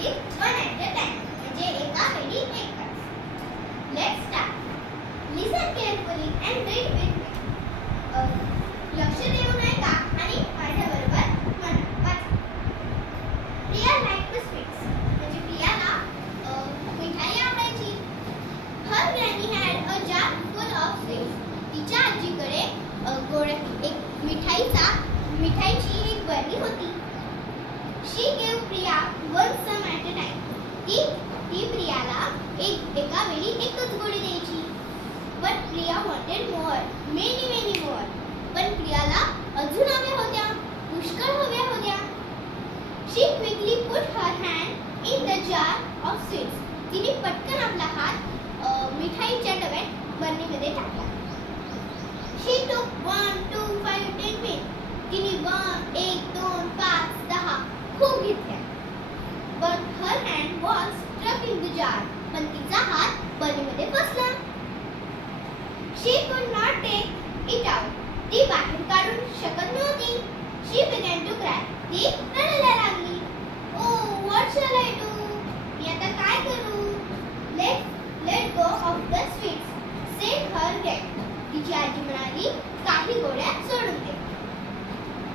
with one at a time. म्हणजे एका वेळी एकच. Let's start. Listen carefully and read with me. लक्ष देऊन ऐका आणि माझ्याबरोबर म्हणा. वाचा. Priya liked the sweets. म्हणजे प्रियाला मिठाई आवडायची. Her granny had a jar full of sweets. तिच्या आजीकडे एक मिठाईची एक बरणी होती. She gave Priya one some at a time. ती प्रियाला एका वेळी एकच गोळी द्यायची. But Priya wanted more, many more. पण प्रियाला अजून हव्या होत्या, पुष्कळ हव्या होत्या. She quickly put her hand in the jar of sweets. तिने पटकन आपला हात मिठाईच्या डब्यात बरणीमध्ये टाकला. She took 1, 2, 5, 10 pins. तिने 1, 2, 5, 10 खूप घेतल्या. But her hand was stuck in the jar. पण तिचा हात बरणीमध्ये फसला. She could not take it out. ती बाहेर काढू शकत नव्हती. She began to cry. ती रडायला लागली. Oh, what shall I do? मी आता काय करू? Let go of the sweets, said her granny. तिची आजी म्हणाली, काही गोळ्या सोडून दे.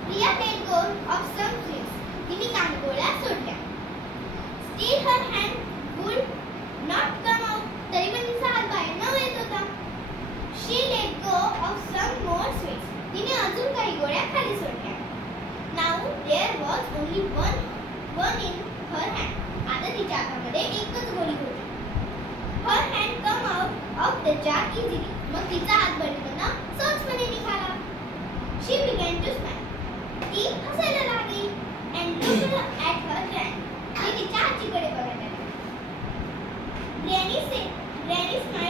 Priya let go of some sweets. तिने काही गोळ्या सोडल्या. Still her hand would not come out. तरी पण तिचा हात बाहेर न येत होता. She let go of some more sweets. तिने अजून काही गोळ्या खाली सोडल्या. Now there was only one in her hand. आता तिच्या हातामध्ये एकच गोळी होती. Her hand come out of the jar easily. मग तिचा हात बरणीमधून सहजपणे निघाला. She began to smile. ती हसायला लागली and looked at her granny. ती तिच्या आजीकडे बघत आहे. Granny smiled